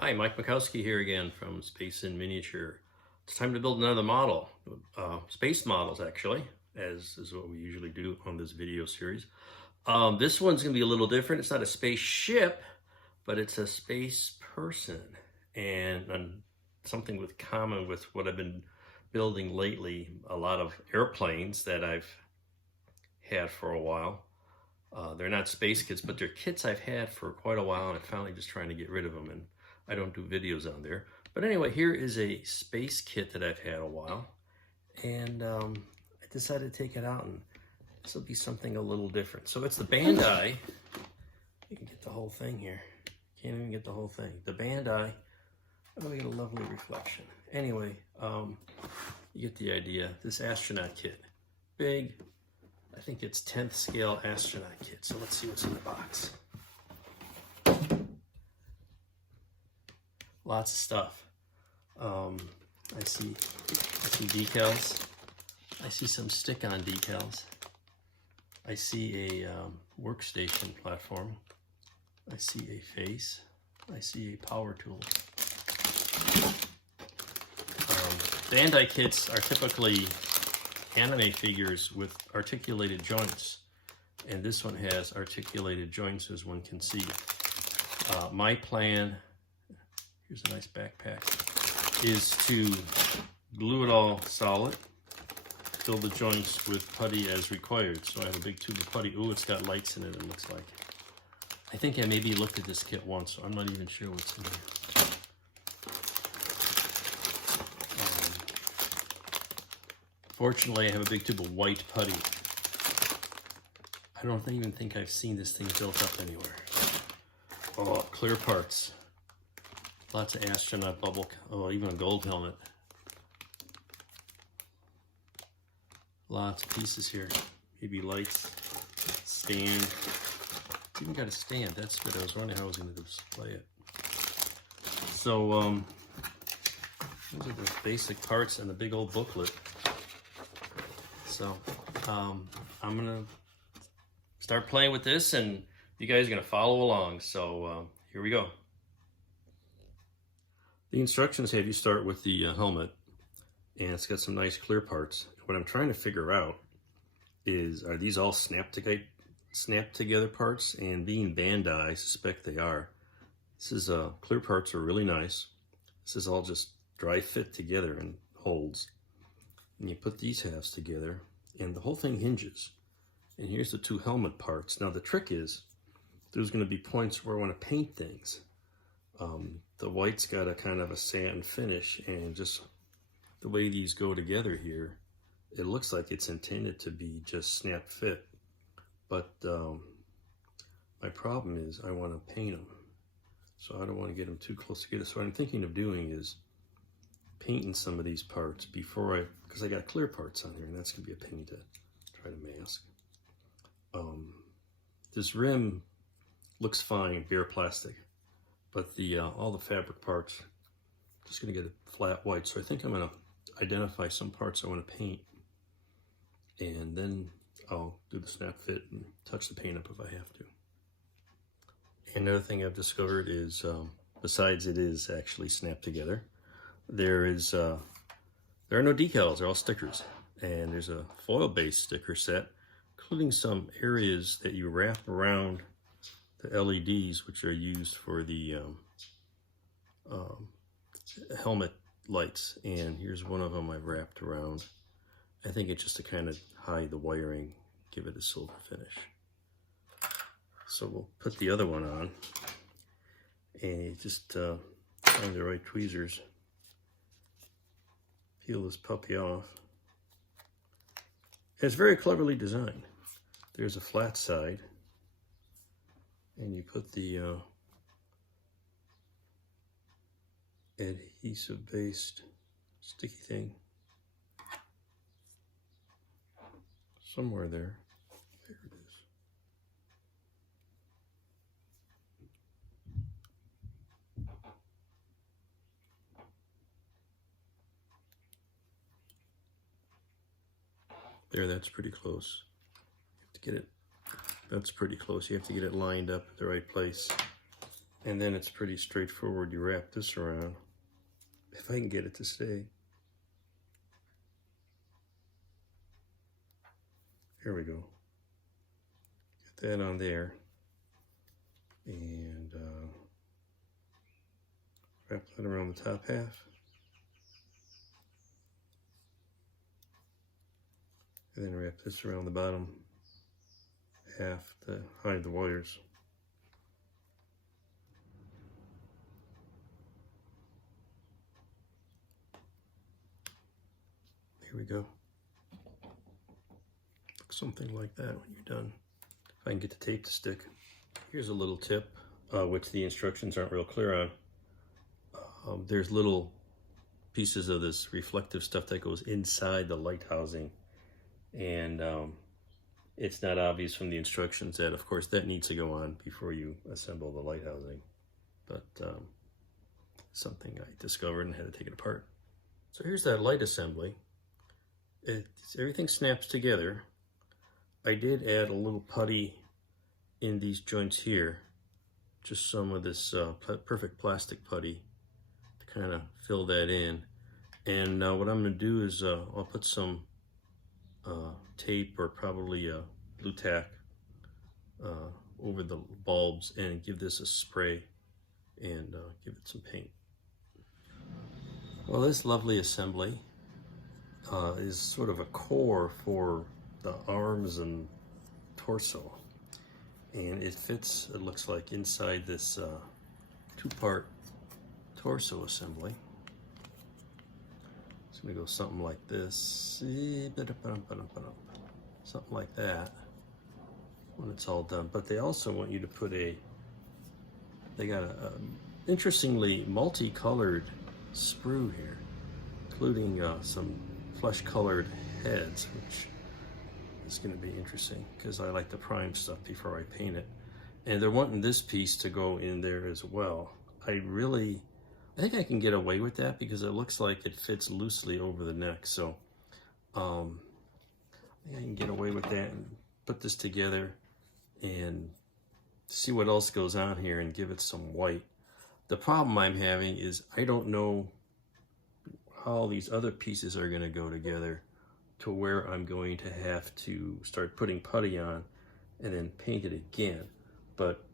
Hi, Mike Mikowski here again from Space in Miniature. It's time to build another model, space models actually, as is what we usually do on this video series. This one's going to be a little different. It's not a spaceship, but it's a space person, and something with common with what I've been building lately, a lot of airplanes that I've had for a while. They're not space kits, but they're kits I've had for quite a while, and I'm finally just trying to get rid of them, and I don't do videos on there. But anyway, here is a space kit that I've had a while, and I decided to take it out, and this will be something a little different. So it's the Bandai. You can get the whole thing here. Can't even get the whole thing. The Bandai. Oh, we get a lovely reflection. Anyway, you get the idea. This astronaut kit. Big. I think it's 10th scale astronaut kit. So let's see what's in the box. Lots of stuff. I see decals. I see some stick-on decals. I see a workstation platform. I see a face. I see a power tool. Bandai kits are typically anime figures with articulated joints, and this one has articulated joints, as one can see. My plan, here's a nice backpack, is to glue it all solid, fill the joints with putty as required. So I have a big tube of putty. Ooh, it's got lights in it, it looks like. I think I maybe looked at this kit once, so I'm not even sure what's in here. Fortunately, I have a big tube of white putty. I don't even think I've seen this thing built up anywhere. Oh, clear parts. Lots of astronaut bubble. Oh, even a gold helmet. Lots of pieces here. Maybe lights, stand. It's even got a stand. That's good. I was wondering how I was going to display it. So, those are the basic parts and the big old booklet. So, I'm going to start playing with this, and you guys are going to follow along. So, here we go. The instructions have you start with the helmet, and it's got some nice clear parts. What I'm trying to figure out is, are these all snap together parts? And being Bandai, I suspect they are. This is clear parts are really nice. This is all just dry fit together and holds. And you put these halves together, and the whole thing hinges. And here's the two helmet parts. Now the trick is, there's going to be points where I want to paint things. The white's got a kind of a satin finish, and just the way these go together here, it looks like it's intended to be just snap fit. But my problem is I want to paint them. So I don't want to get them too close together. So what I'm thinking of doing is painting some of these parts before because I got clear parts on here, and that's going to be a pain to try to mask. This rim looks fine, bare plastic, but the all the fabric parts, just going to get a flat white. So I think I'm going to identify some parts I want to paint, and then I'll do the snap fit and touch the paint up if I have to. Another thing I've discovered is, besides it is actually snapped together, there are no decals, they're all stickers. And there's a foil-based sticker set, including some areas that you wrap around the LEDs, which are used for the helmet lights. And here's one of them I've wrapped around. I think it's just to kind of hide the wiring, give it a silver finish. So we'll put the other one on, and you just find the right tweezers. Peel this puppy off. It's very cleverly designed. There's a flat side, and you put the adhesive-based sticky thing somewhere there. There it is. There, that's pretty close. You have to get it, that's pretty close. You have to get it lined up at the right place. And then it's pretty straightforward. You wrap this around, if I can get it to stay. Here we go. Get that on there. And wrap that around the top half. And then wrap this around the bottom half to hide the wires. Here we go. Looks something like that when you're done. If I can get the tape to stick. Here's a little tip, which the instructions aren't real clear on. There's little pieces of this reflective stuff that goes inside the light housing. And it's not obvious from the instructions that, of course, that needs to go on before you assemble the light housing. But something I discovered and had to take it apart. So here's that light assembly. Everything snaps together. I did add a little putty in these joints here, just some of this perfect plastic putty to kind of fill that in. And what I'm going to do is I'll put some tape or probably blue tack over the bulbs and give this a spray and give it some paint. Well, this lovely assembly is sort of a core for the arms and torso, and it fits, it looks like, inside this two-part torso assembly. It's going to go something like this, something like that when it's all done. But they also want you to put they got a interestingly multicolored sprue here, including some flesh-colored heads, which is going to be interesting because I like to prime stuff before I paint it. And they're wanting this piece to go in there as well. I think I can get away with that because it looks like it fits loosely over the neck. So I think I can get away with that and put this together and see what else goes on here and give it some white. The problem I'm having is I don't know how these other pieces are going to go together to where I'm going to have to start putting putty on and then paint it again. But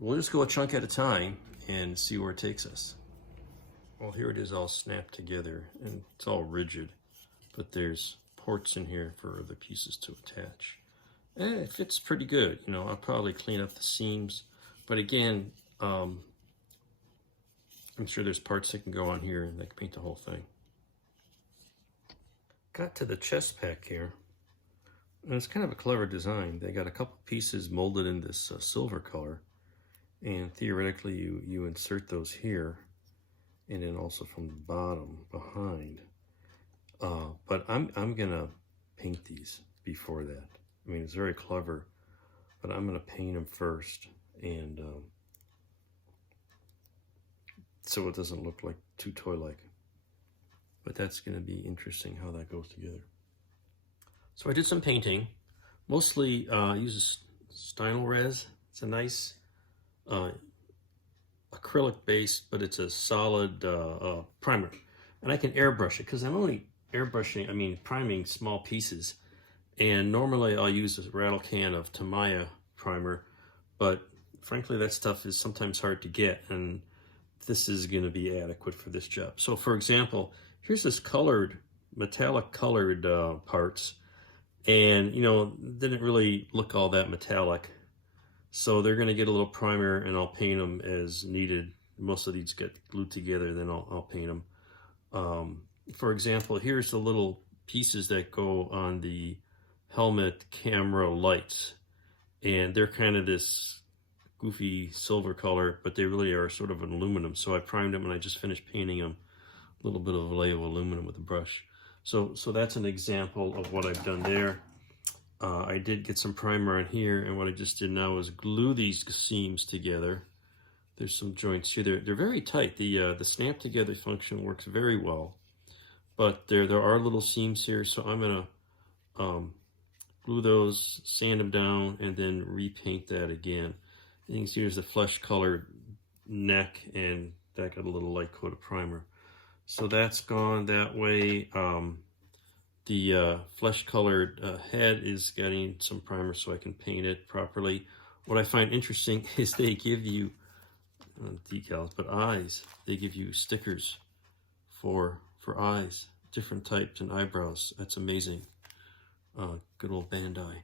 we'll just go a chunk at a time and see where it takes us. Well, here it is all snapped together and it's all rigid, but there's ports in here for the pieces to attach. And it fits pretty good. You know, I'll probably clean up the seams, but again, I'm sure there's parts that can go on here and they can paint the whole thing. Got to the chest pack here, and it's kind of a clever design. They got a couple pieces molded in this silver color, and theoretically you insert those here, and then also from the bottom behind. But I'm gonna paint these before that. I mean, it's very clever, but I'm gonna paint them first, and so it doesn't look like too toy-like. But that's going to be interesting how that goes together. So I did some painting, mostly uses Stynylrez Res. It's a nice acrylic base, but it's a solid primer. And I can airbrush it because I'm only priming small pieces. And normally I'll use a rattle can of Tamiya primer, but frankly that stuff is sometimes hard to get, and this is going to be adequate for this job. So for example, here's this colored, metallic colored parts, and you know, didn't really look all that metallic. So they're going to get a little primer and I'll paint them as needed. Most of these get glued together, then I'll paint them. For example, here's the little pieces that go on the helmet camera lights, and they're kind of this goofy silver color, but they really are sort of an aluminum. So I primed them and I just finished painting them. A little bit of a layer of aluminum with a brush. So that's an example of what I've done there. I did get some primer on here, and what I just did now is glue these seams together. There's some joints here. They're very tight. The snap together function works very well, but there are little seams here, so I'm gonna glue those, sand them down, and then repaint that again. You can see there's the flesh colored neck, and that got a little light coat of primer. So that's gone that way. The flesh-colored head is getting some primer so I can paint it properly. What I find interesting is they give you decals, but eyes. They give you stickers for eyes, different types and eyebrows. That's amazing. Good old Bandai.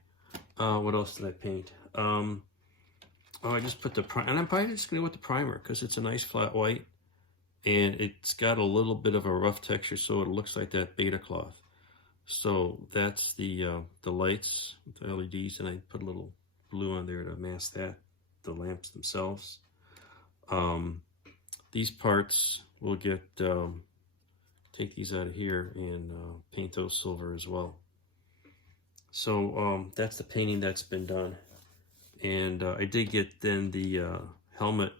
What else did I paint? Oh, I just put the primer, and I'm probably just going to go with the primer because it's a nice flat white, and it's got a little bit of a rough texture, so it looks like that beta cloth. So that's the lights with the LEDs, and I put a little blue on there to mask that, the lamps themselves. These parts will get, take these out of here and paint those silver as well. So that's the painting that's been done. And I did get then the helmet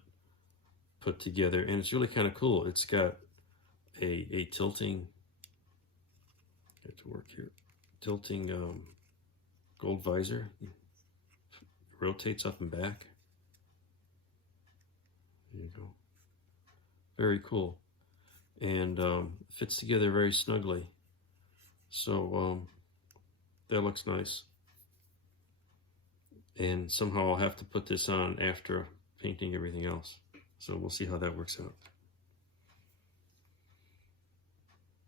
put together, and it's really kind of cool. It's got a tilting, get to work here, tilting gold visor. It rotates up and back. There you go. Very cool. And fits together very snugly. So that looks nice. And somehow I'll have to put this on after painting everything else. So we'll see how that works out.